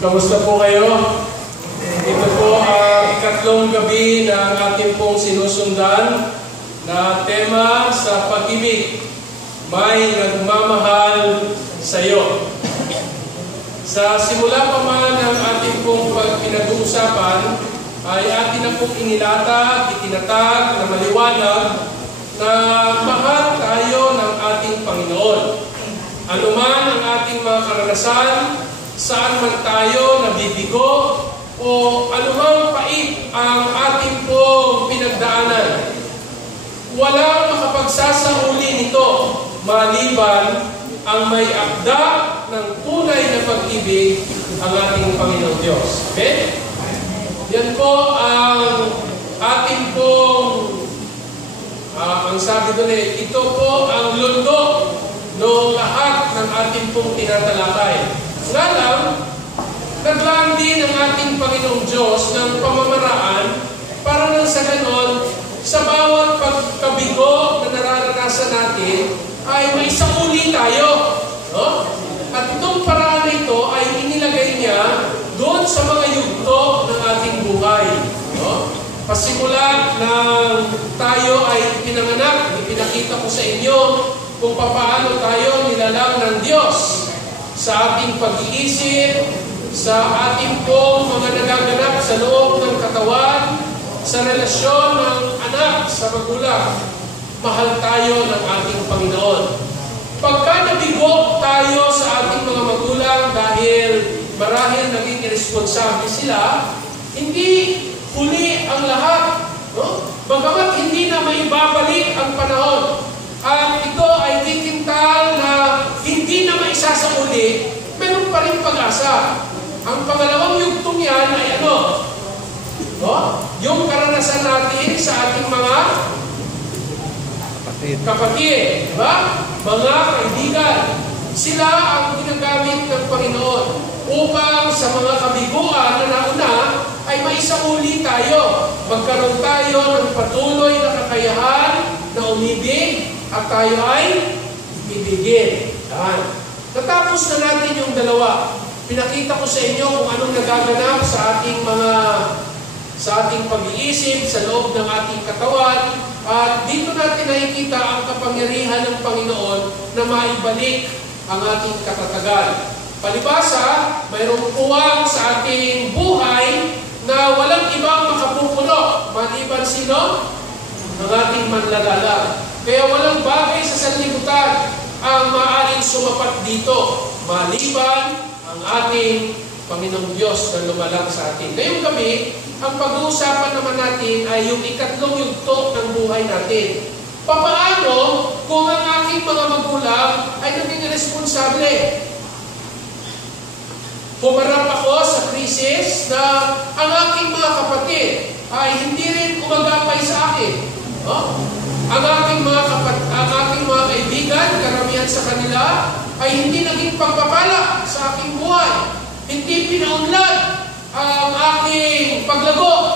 Kamusta po kayo? Ito po ang ikatlong gabi ng ating pong sinusundan na tema sa pag-ibig. May nagmamahal sa iyo. Sa simula pa man ng ating pong pinag-uusapan, ay atin na pong inilatag, itinatag na maliwanag na mahal tayo ng ating Panginoon. Ano man ang ating mga karanasan, saan man tayo nabibigo, o anumang pait ang ating pong pinagdaanan, walang makapagsasauli nito maliban ang may akda ng tunay na pag-ibig ang ating Panginoon Diyos. Okay? Yan po ang ating pong ang sabi doon ito po ang lundo ng lahat ng ating pong tinatalakay. Nga lang, naglaan din ang ating Panginoong Diyos ng pamamaraan para nang sa ganon, sa bawat pagkabigo na nararanasan natin, ay may sauli tayo. No? At itong paraan na ito ay inilagay niya doon sa mga yugto ng ating buhay. No? Pasimula ng tayo ay pinanganak, ipinakita ko sa inyo kung paano tayo nilalang ng Diyos sa ating pag-iisip, sa ating pong mga nagaganap sa loob ng katawan, sa relasyon ng anak sa magulang. Mahal tayo ng ating Panginoon. Pagka nabigo tayo sa ating mga magulang dahil marahil naging irresponsable sila, hindi huli ang lahat. No? Bagamat hindi na maibabalik ang panahon, at ito ay titintal na hindi na maisasauli, meron pa rin pag-asa. Ang pangalawang yugtong yan ay ano? No? Yung karanasan natin sa ating mga kapatid. Diba? Mga kaibigan. Sila ang ginagamit ng Panginoon upang sa mga kabiguan na nauna ay maisauli tayo. Magkaroon tayo ng patuloy na kakayahan na umibig at tayo ay ibigin. Yan. Natapos na natin yung dalawa. Pinakita ko sa inyo kung anong nagaganap sa ating pag-iisip, sa loob ng ating katawan. At dito natin nakikita ang kapangyarihan ng Panginoon na maibalik ang ating katatagan. Palibasa, mayroong puwang sa ating buhay na walang ibang makapupuno. Maliban sino? Ang ating manlalala. Kaya walang bagay sa sanlibutan ang maaaring sumapat dito. Maliban ang ating Panginoong Diyos na lumalang sa atin. Ngayong gabi, ang pag-uusapan naman natin ay yung ikatlong yugto ng buhay natin. Papaano kung ang aking mga magulang ay naging responsable? Pumarap ako sa krisis na ang aking mga kapatid ay hindi rin umagapay sa akin. No? Ang aking mga kaibigan, karamihan sa kanila, ay hindi naging pagpapala sa aking buhay. Hindi pinaunlad ang aking paglago.